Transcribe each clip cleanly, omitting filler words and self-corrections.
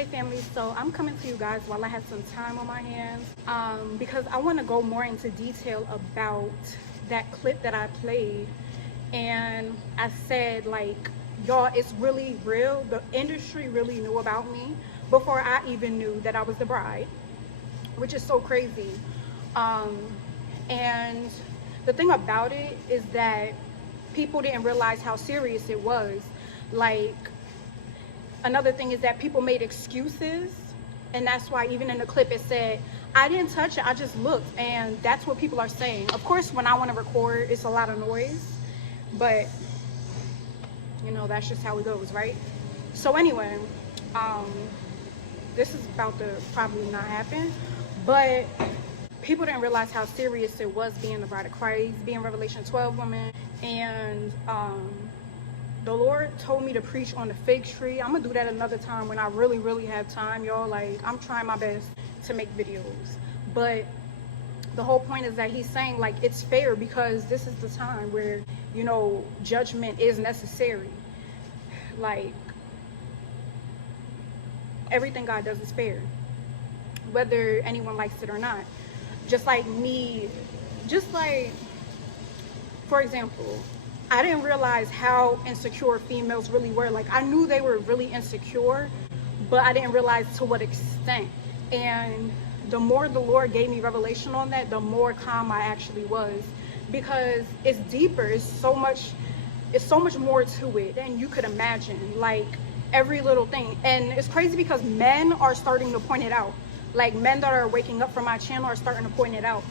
Hey family, so I'm coming to you guys while I have some time on my hands because I want to go more into detail about that clip that I played. And I said, like, y'all, it's really real. The industry really knew about me before I even knew that I was the bride, which is so crazy. um, and the thing about it is that people didn't realize how serious it was. Like, another thing is that people made excuses, and that's why even in the clip it said, I didn't touch it, I just looked. And that's what people are saying. Of course, when I want to record, it's a lot of noise, but you know, that's just how it goes, right? So anyway, um this is about to probably not happen, but people didn't realize how serious it was being the bride of Christ, being Revelation 12 woman. And the Lord told me to preach on the fig tree. I'm gonna do that another time when I really have time, y'all. Like, I'm trying my best to make videos, but the whole point is that he's saying, like, it's fair because this is the time where, you know, judgment is necessary. Like, everything God does is fair, whether anyone likes it or not. Just like me, just like, for example, I didn't realize how insecure females really were. Like, I knew they were really insecure, but I didn't realize to what extent. And the more the Lord gave me revelation on that, the more calm I actually was, because it's deeper. It's so much more to it than you could imagine. Like, every little thing. And it's crazy because men are starting to point it out. Like, men that are waking up from my channel are starting to point it out.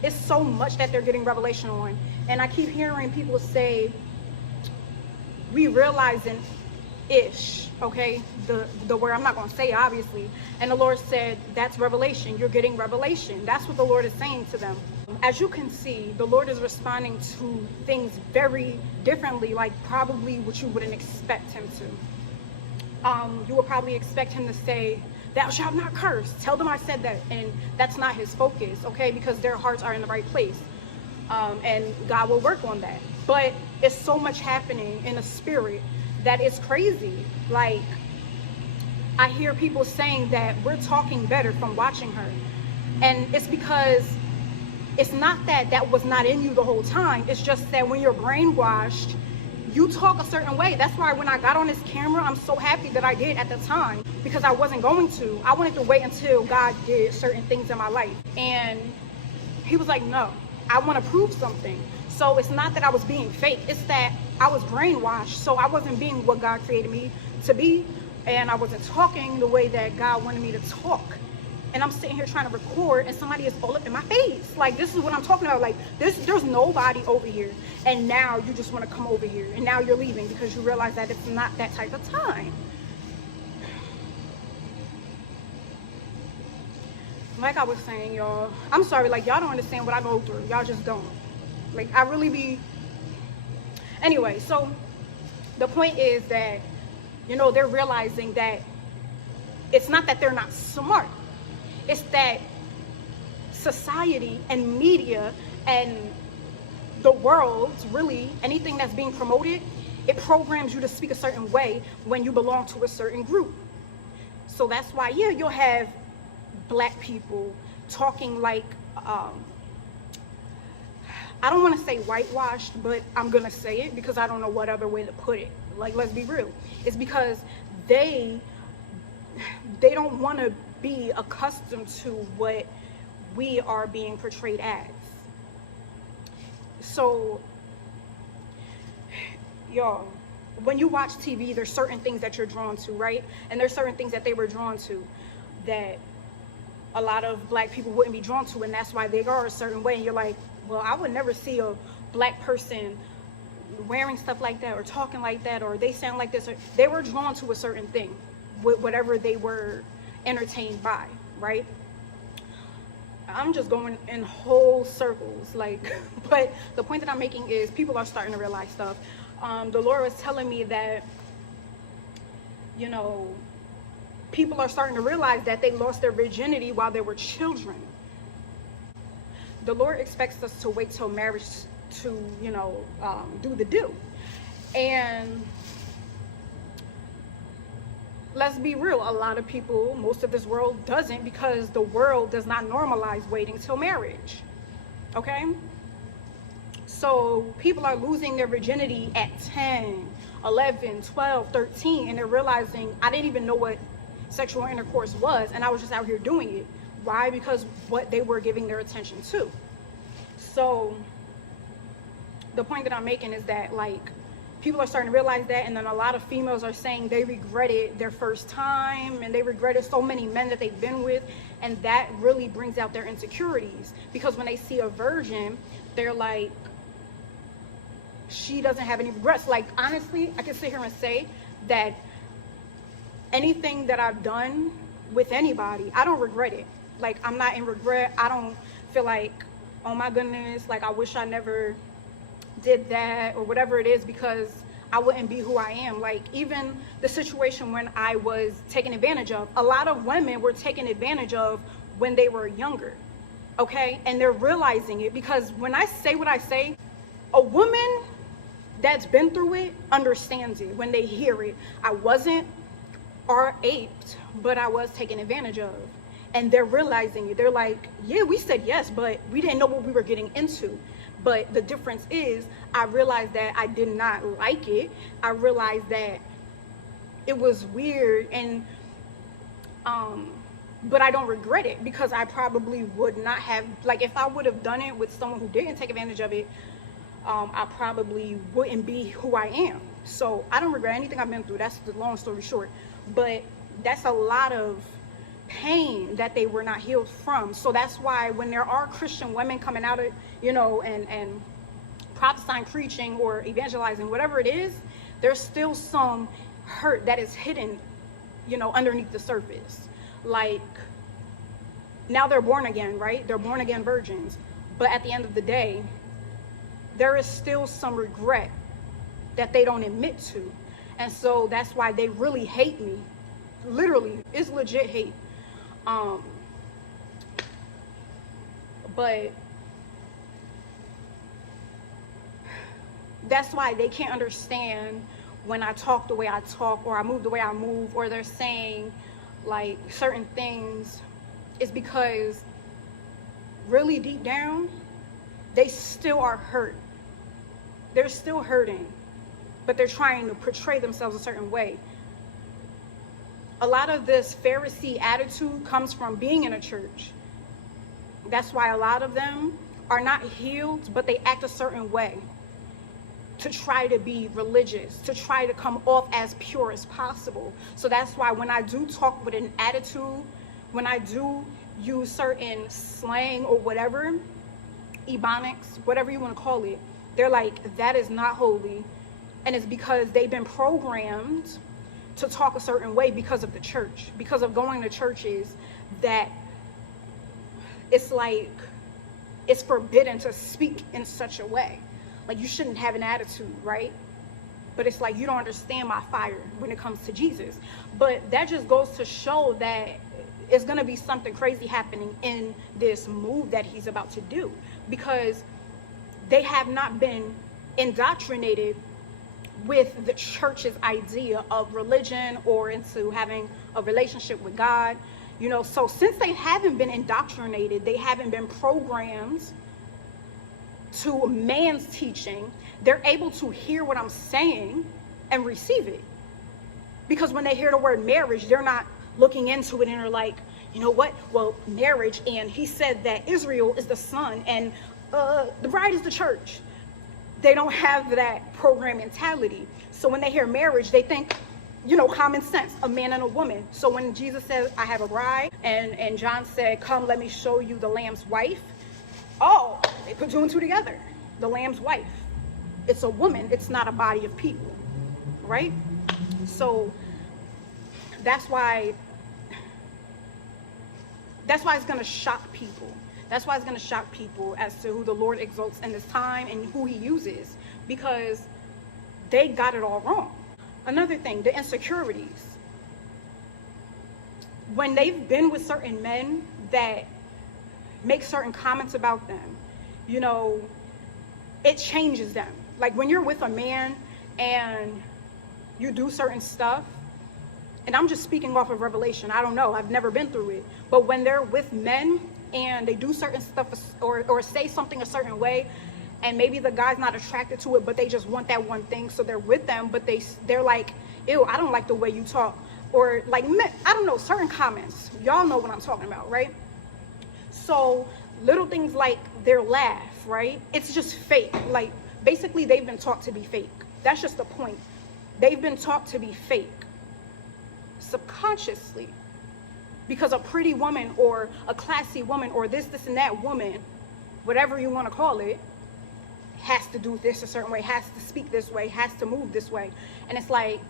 It's so much that they're getting revelation on. And I keep hearing people say, we realizing ish, okay, the word I'm not going to say, obviously. And the Lord said, that's revelation. You're getting revelation. That's what the Lord is saying to them. As you can see, the Lord is responding to things very differently, like probably what you wouldn't expect him to. You would probably expect him to say, thou shalt not curse. Tell them I said that. And that's not his focus, okay, because their hearts are in the right place. And God will work on that. But it's so much happening in the spirit that it's crazy. Like, I hear people saying that we're talking better from watching her. And it's because it's not that that was not in you the whole time. It's just that when you're brainwashed, you talk a certain way. That's why when I got on this camera, I'm so happy that I did at the time, because I wasn't going to. I wanted to wait until God did certain things in my life. And he was like, no, I want to prove something. So it's not that I was being fake. It's that I was brainwashed. So I wasn't being what God created me to be. And I wasn't talking the way that God wanted me to talk. And I'm sitting here trying to record, and somebody is all up in my face. Like, this is what I'm talking about. Like, there's nobody over here. And now you just want to come over here. And now you're leaving because you realize that it's not that type of time. Like I was saying, y'all, I'm sorry. Like, y'all don't understand what I go through. Y'all just don't. Like, I really be... Anyway, so the point is that, you know, they're realizing that it's not that they're not smart. It's that society and media and the world, really, anything that's being promoted, it programs you to speak a certain way when you belong to a certain group. So that's why, yeah, you'll have black people talking like, I don't want to say whitewashed, but I'm going to say it because I don't know what other way to put it. Like, let's be real. It's because they don't want to be accustomed to what we are being portrayed as. So, y'all, when you watch TV, there's certain things that you're drawn to, right? And there's certain things that they were drawn to that a lot of black people wouldn't be drawn to, and that's why they are a certain way. And you're like, well, I would never see a black person wearing stuff like that or talking like that, or they sound like this. Or they were drawn to a certain thing, whatever they were entertained by, right? I'm just going in whole circles, like, but the point that I'm making is people are starting to realize stuff. The Lord was telling me that, you know, people are starting to realize that they lost their virginity while they were children. The Lord expects us to wait till marriage to, you know, do the do. And let's be real, a lot of people, most of this world doesn't, because the world does not normalize waiting till marriage. Okay? So people are losing their virginity at 10, 11, 12, 13, and they're realizing, I didn't even know what sexual intercourse was, and I was just out here doing it. Why? Because what they were giving their attention to. So the point that I'm making is that, like, people are starting to realize that, and then a lot of females are saying they regretted their first time, and they regretted so many men that they've been with, and that really brings out their insecurities, because when they see a virgin, they're like, she doesn't have any regrets. Like, honestly, I can sit here and say that anything that I've done with anybody, I don't regret it. Like, I'm not in regret. I don't feel like, oh my goodness, like, I wish I never did that or whatever it is, because I wouldn't be who I am. Like, even the situation when I was taken advantage of, a lot of women were taken advantage of when they were younger, okay? And they're realizing it, because when I say what I say, a woman that's been through it understands it when they hear it. I wasn't raped, but I was taken advantage of. And they're realizing it. They're like, yeah, we said yes, but we didn't know what we were getting into. But the difference is, I realized that I did not like it. I realized that it was weird, and but I don't regret it, because I probably would not have, like, if I would have done it with someone who didn't take advantage of it, I probably wouldn't be who I am. So I don't regret anything I've been through. That's the long story short. But that's a lot of pain that they were not healed from. So that's why when there are Christian women coming out of, you know, and prophesying, preaching, or evangelizing, whatever it is, there's still some hurt that is hidden, you know, underneath the surface. Like, now they're born again, right? They're born again virgins. But at the end of the day, there is still some regret that they don't admit to. And so that's why they really hate me. Literally, it's legit hate. But that's why they can't understand when I talk the way I talk, or I move the way I move, or they're saying like certain things. Is because really deep down, they still are hurt. They're still hurting, but they're trying to portray themselves a certain way. A lot of this Pharisee attitude comes from being in a church. That's why a lot of them are not healed, but they act a certain way to try to be religious, to try to come off as pure as possible. So that's why when I do talk with an attitude, when I do use certain slang or whatever, ebonics, whatever you want to call it, they're like, that is not holy. And it's because they've been programmed to talk a certain way because of the church, because of going to churches that it's like it's forbidden to speak in such a way. Like, you shouldn't have an attitude, right? But it's like, you don't understand my fire when it comes to Jesus. But that just goes to show that it's going to be something crazy happening in this move that he's about to do, because they have not been indoctrinated with the church's idea of religion or into having a relationship with God. You know, so since they haven't been indoctrinated, they haven't been programmed to man's teaching, they're able to hear what I'm saying and receive it. Because when they hear the word marriage, they're not looking into it and are like, you know what? Well, marriage, and he said that Israel is the son and the bride is the church. They don't have that program mentality. So when they hear marriage, they think, you know, common sense, a man and a woman. So when Jesus says, I have a bride, and John said, come, let me show you the Lamb's wife. Oh, they put two and two together. The Lamb's wife. It's a woman. It's not a body of people, right? So that's why it's going to shock people. That's why it's going to shock people as to who the Lord exalts in this time and who he uses, because they got it all wrong. Another thing, the insecurities. When they've been with certain men that make certain comments about them, you know, it changes them. Like when you're with a man and you do certain stuff and I'm just speaking off of revelation, I don't know, I've never been through it, but when they're with men and they do certain stuff or say something a certain way, and maybe the guy's not attracted to it, but they just want that one thing, so they're with them, but they're like, ew, I don't like the way you talk, or like, I don't know, certain comments, y'all know what I'm talking about, right? So little things like their laugh, right? It's just fake. Like, basically they've been taught to be fake. That's just the point. They've been taught to be fake subconsciously, because a pretty woman or a classy woman or this and that woman, whatever you want to call it, has to do this a certain way, has to speak this way, has to move this way. And it's like,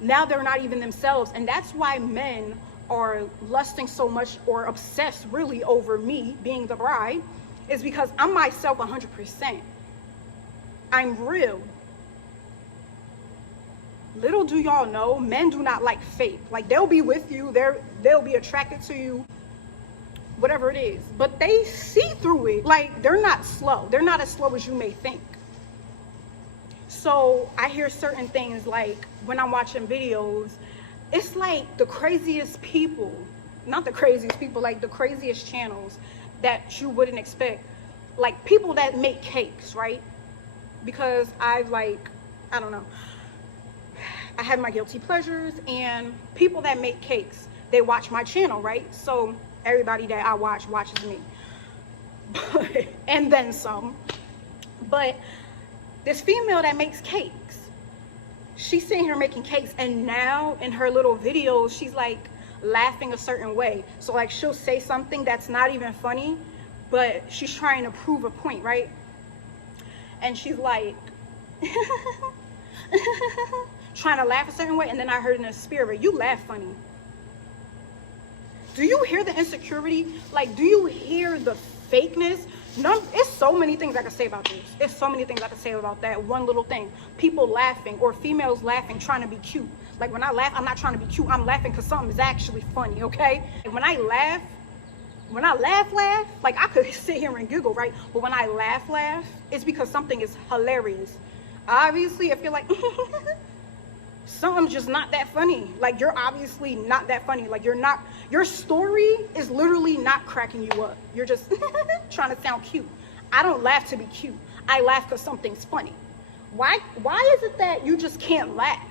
now they're not even themselves. And that's why men are lusting so much or obsessed really over me being the bride, is because I'm myself 100%. I'm real. Little do y'all know, men do not like fake. Like, they'll be with you, they'll be attracted to you, whatever it is, but they see through it. Like, they're not slow. They're not as slow as you may think. So I hear certain things, like when I'm watching videos, it's like the craziest people, not the craziest people, like the craziest channels that you wouldn't expect. Like people that make cakes, right? Because I don't know, I have my guilty pleasures, and people that make cakes, they watch my channel, right? So everybody that I watch watches me. And then some. But this female that makes cakes, she's sitting here making cakes, and now in her little videos, she's like laughing a certain way. So like she'll say something that's not even funny, but she's trying to prove a point, right? And she's like trying to laugh a certain way, and then I heard in the spirit, you laugh funny. Do you hear the insecurity? Like, do you hear the fakeness? No, it's so many things I can say about this. It's so many things I can say about that one little thing. People laughing, or females laughing, trying to be cute. Like when I laugh, I'm not trying to be cute. I'm laughing because something is actually funny, okay? And when I laugh, like I could sit here and giggle, right? But when I laugh, it's because something is hilarious. Obviously, if you're like, something's just not that funny. Like, you're obviously not that funny. Like, your story is literally not cracking you up. You're just trying to sound cute. I don't laugh to be cute. I laugh because something's funny. Why is it that you just can't laugh?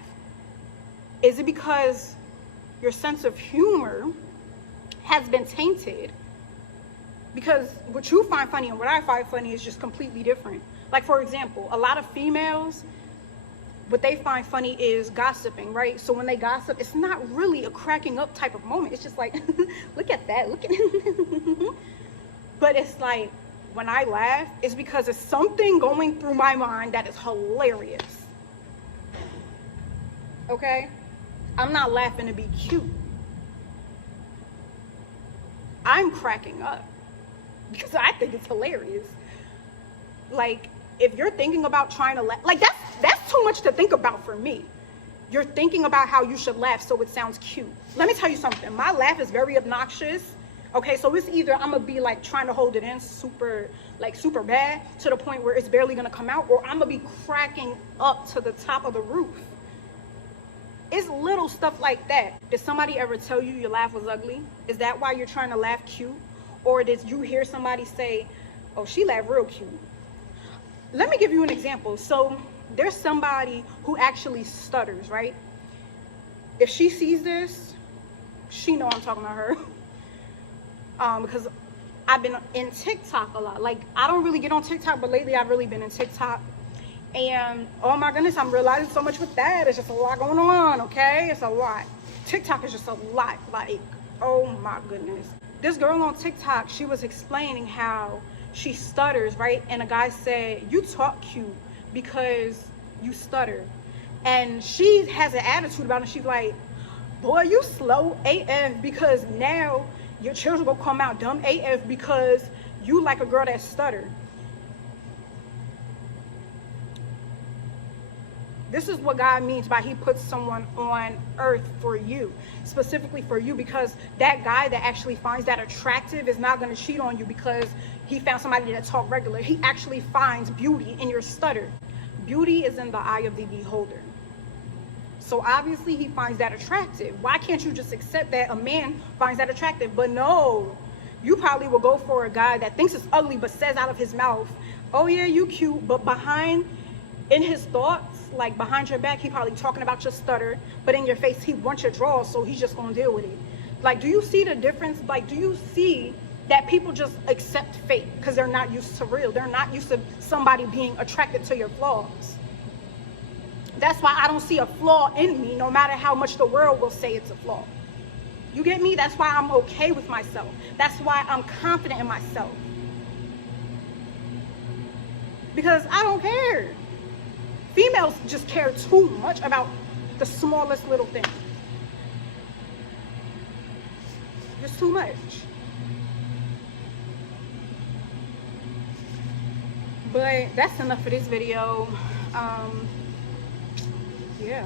Is it because your sense of humor has been tainted? Because what you find funny and what I find funny is just completely different. Like, for example, a lot of females, what they find funny is gossiping, right? So when they gossip, it's not really a cracking up type of moment. It's just like, look at that, look at it. But it's like, when I laugh, it's because it's something going through my mind that is hilarious. Okay? I'm not laughing to be cute. I'm cracking up because I think it's hilarious. Like, if you're thinking about trying to laugh, like that's too much to think about for me. You're thinking about how you should laugh so it sounds cute. Let me tell you something. My laugh is very obnoxious. Okay, so it's either I'm gonna be like trying to hold it in super bad to the point where it's barely gonna come out, or I'm gonna be cracking up to the top of the roof. It's little stuff like that. Did somebody ever tell you your laugh was ugly? Is that why you're trying to laugh cute? Or did you hear somebody say, oh, she laughed real cute? Let me give you an example. So there's somebody who actually stutters, right? If she sees this, she know I'm talking about her. Because I've been in TikTok a lot. Like, I don't really get on TikTok, but lately I've really been in TikTok. And oh my goodness, I'm realizing so much with that. It's just a lot going on, okay? It's a lot. TikTok is just a lot. Like, oh my goodness. This girl on TikTok, she was explaining how she stutters, right? And a guy said, you talk cute because you stutter. And she has an attitude about it. She's like, boy, you slow AF, because now your children gonna come out dumb AF because you like a girl that stutter. This is what God means by he puts someone on earth for you, specifically for you, because that guy that actually finds that attractive is not going to cheat on you because he found somebody that talk regular. He actually finds beauty in your stutter. Beauty is in the eye of the beholder. So obviously he finds that attractive. Why can't you just accept that a man finds that attractive? But no, you probably will go for a guy that thinks it's ugly but says out of his mouth, oh yeah, you cute, but in his thoughts, like behind your back, he probably talking about your stutter, but in your face, he wants your draws, so he's just gonna deal with it. Like, do you see the difference? Like, do you see that people just accept fake because they're not used to real? They're not used to somebody being attracted to your flaws. That's why I don't see a flaw in me, no matter how much the world will say it's a flaw. You get me? That's why I'm okay with myself. That's why I'm confident in myself. Because I don't care. Females just care too much about the smallest little thing. Just too much. But that's enough for this video. Yeah.